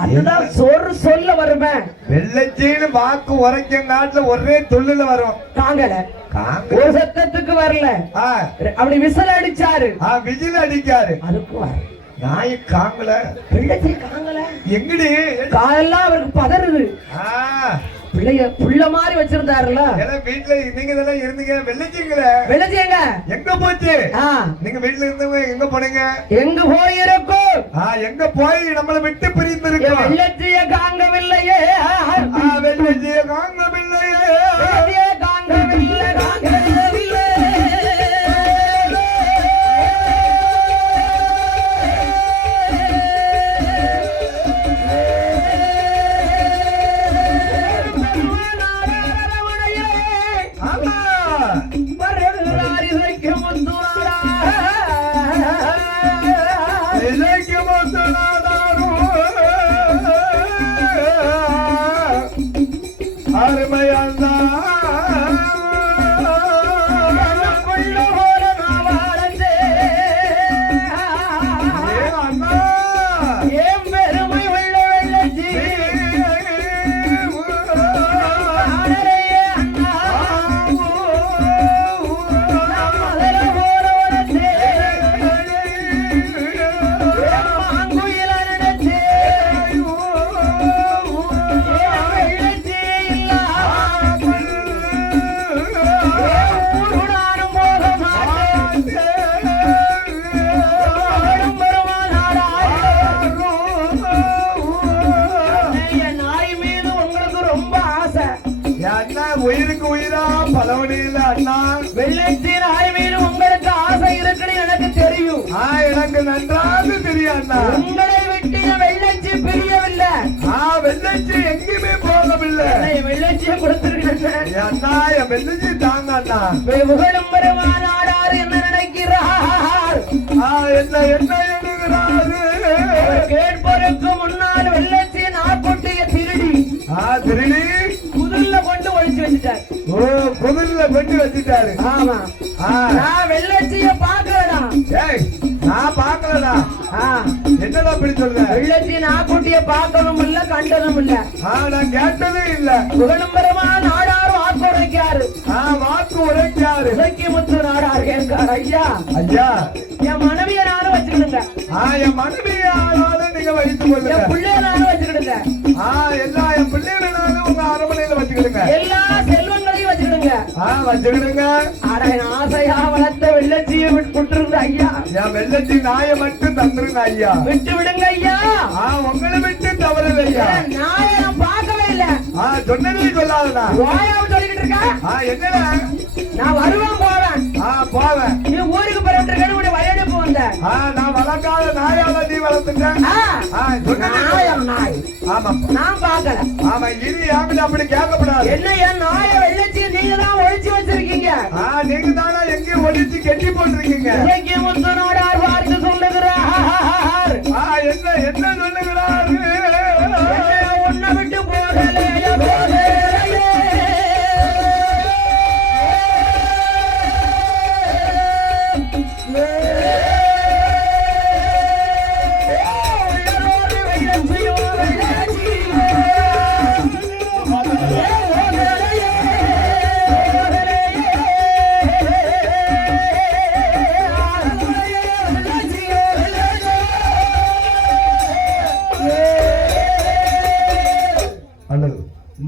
அதுதான் சொரு சொல்ல வருவேன். வெள்ளச்சீனு வாக்கு உரைக்க நாட்டுல ஒரே தொல்லுல வரும். காங்கல ஒரு சத்தத்துக்கு வரல. அப்படி விசில் அடிச்சாரு. விசில் அடிக்காரு. அதுக்கு நாய் காங்கல வெள்ளச்சி காங்கல எங்கடி காலெல்லாம் அவருக்கு பதறுது. பிள்ளைய புள்ள மாதிரி வச்சிருந்தாருல. வீட்டுல நீங்க இதெல்லாம் இருந்தீங்க. வெள்ளச்சிங்கள வெள்ளச்சிங்க எங்க போச்சு? நீங்க வீட்டுல இருந்தவங்க எங்க போனீங்க? எங்க போயிருக்கும்? எங்க போய் நம்மளை விட்டு பிரிந்து இருக்கோம். வெள்ளச்சிய காங்கவில்லையே. வெள்ளச்சிய காங்கவில்லையே. காங்கவில்லை காங்கவில்லை. உயிருக்கு உயிரா பலவழியில் அண்ணா. வெள்ளச்சி நாய் மீது உங்களுக்கு ஆசை இருக்குன்னு எனக்கு தெரியும். எனக்கு நன்றாக தெரியும் அண்ணா. உங்களை விட்டு வெள்ளச்சி பிரியவில்லை. வெள்ளச்சி எங்கேயுமே போகவில்லை. வெள்ளச்சியை கொடுத்திருக்கேன் அண்ணா. என் வெள்ளச்சி தாங்க அண்ணா. புகழும் பெருமானாடார் என்ன நினைக்கிறார்? என்ன என்ன எழுதுகிறாரு? கேட்பதற்கு முன்னால் வெள்ளச்சி நாக்குட்டிய திருடி திருடி குதில்ல கொண்டு ஒழிச்சு வச்சுட்டாரு. குதில்ல கொண்டு வச்சுட்டாரு. ஆமா. நான் வெள்ளச்சிய பாக்கலடா. நான் பாக்கலடா. என்னடா அப்படி சொல்ற? வெள்ளச்சி நாக்குட்டிய பார்க்கணும் இல்ல கண்டதும் இல்ல. நான் கேட்டதே இல்ல. புகழும் பெருமான் நாடார் வாக்கு உரைக்காரு. வாக்கு உரைக்காரு. முத்து நாடார் கேட்காரு. ஐயா ஐயா என் மனைவிய நானும் வச்சுக்கிடுங்க. என் மனைவியாலும் நீங்க வைத்துக் கொள்ளுங்க. என் பிள்ளைய நானும் வச்சுக்கிடுங்க. எல்லா என் பிள்ளைகளாலும் உங்க அரண்மனையில வச்சுக்கிடுங்க. எல்லா செல்வங்களையும் வச்சுக்கிடுங்க. வச்சுக்கிடுங்க. ஆனா என் ஆசையா வளர்த்த வெள்ளச்சியை விட்டுருங்க ஐயா. என் வெள்ளச்சி நாயை மட்டும் தந்துருங்க ஐயா. விட்டு விடுங்க ஐயா. உங்களை விட்டு தவறல ஐயா. நாயை நான் பார்க்கவே இல்ல. சொன்னதே சொல்லாதடா. வாயாவும் சொல்லிக்கிட்டு இருக்க. என்னடா? நான் வருவேன் போவேன். போவேன். நீ ஊருக்கு போறேன் வயலுக்கு போந்த. நான் வளர்க்காத நாயால நீ வளர்த்துட்டேன். நாய். ஆமா நான் பார்க்கல. ஆமா இனி யாமிட்ட அப்படி கேட்கக்கூடாது. என்ன என் நாயை வெள்ளச்சி நீங்க தான் ஒழிச்சு வச்சிருக்கீங்க. நீங்க தானே எங்கேயும் ஒழிச்சு கெட்டி போட்டிருக்கீங்க. முத்துனோடார் பார்த்து சொல்லுகிறார். என்ன என்ன சொல்லுகிறாரு? உன்னை விட்டு போகலையே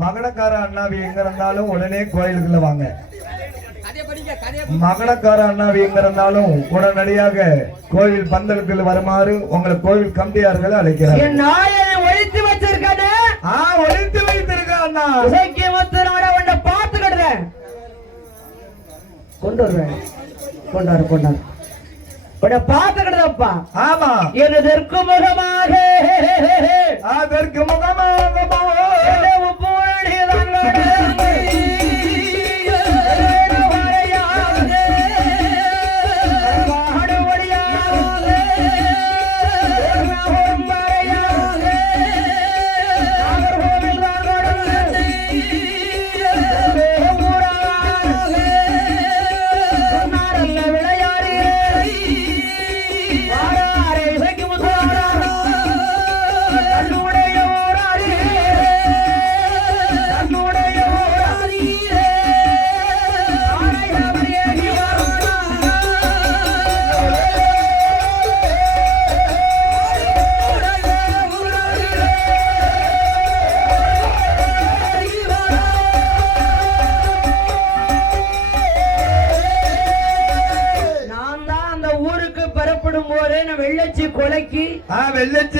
மகடக்கார அண்ணாவி எங்க இருந்தாலும் உடனே கோயிலுக்குள்ள வாங்க. மகடக்கார அண்ணாவி எங்க இருந்தாலும் உடனடியாக கோயில் பந்தலுக்குள்ள வருமாறு உங்களை கோயில் கம்பியார்கள் அழைக்கிறார். ஒழித்து வச்சிருக்கானே. ஒழித்து வைத்திருக்க அண்ணா. பாத்துக்கிடுறேன். கொண்டு வருவேன். கொண்டாரு கொண்டாரு பாத்துக்கிட்டதப்பா. ஆமா எனதற்கு முகமாக அதற்கு முகமாக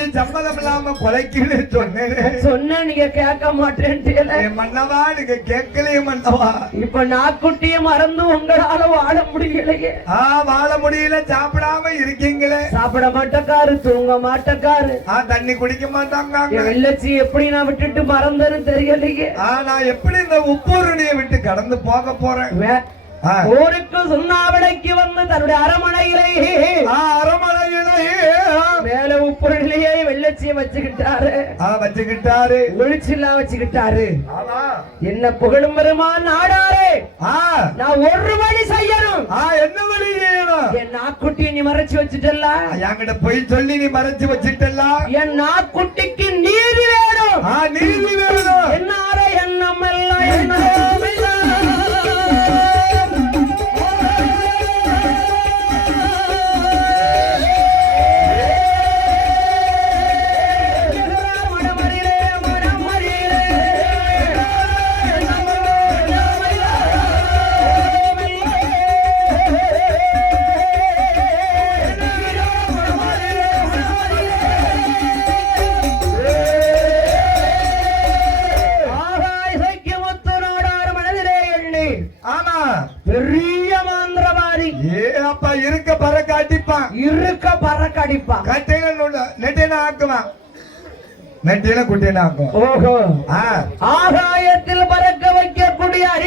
வெள்ளச்சி சம்மதம் இல்லாம கொலைக்குன்னு சொன்னேன். சொன்ன நீங்க கேட்க மாட்டேன்ட்டு என் மன்னவா நீங்க கேட்கலையே மன்னவா. இப்ப நாக்குட்டிய மறந்து உங்களால வாழ முடியலையே. வாழ முடியல, சாப்பிடாம இருக்கீங்களே. சாப்பிட மாட்டக்காரு, தூங்க மாட்டக்காரு, தண்ணி குடிக்க மாட்டாங்க. வெள்ளச்சி எப்படி நான் விட்டுட்டு மறந்தேன்னு தெரியலையே. நான் எப்படி இந்த உப்பூரணியை விட்டு கடந்து போக போறேன்? ஊருக்கு சுண்ணாவிடைக்கு வந்து தன்னுடைய அரமனையிலேயே மேல உப்புரணிலேயே வெள்ளச்சிய வச்சுக்கிட்டாரு, ஒழிச்செல்லாம் வச்சுக்கிட்டாரு. என்ன புகழும் பெருமான் நாடாரே, நான் ஒரு வழி செய்யணும். என்ன வழி செய்யணும்? என் நாக்குட்டியை நீ மறைச்சு வச்சுட்டல்ல, என்கிட்ட போய் சொல்லி நீ மறைச்சு வச்சுட்டல்ல. என் நாக்குட்டிக்கு நீதி வேணும். நீதி வேணும். என்னார எண்ணம் எல்லாம் என்ன பெரிய மந்திரவாதி. அப்ப இருக்க பறக்காட்டிப்பான், இருக்க பறக்கடிப்பான், நெட்டின ஆக்குவான், நெட்டின குட்டின ஆக்கும். ஓஹோ, ஆகாய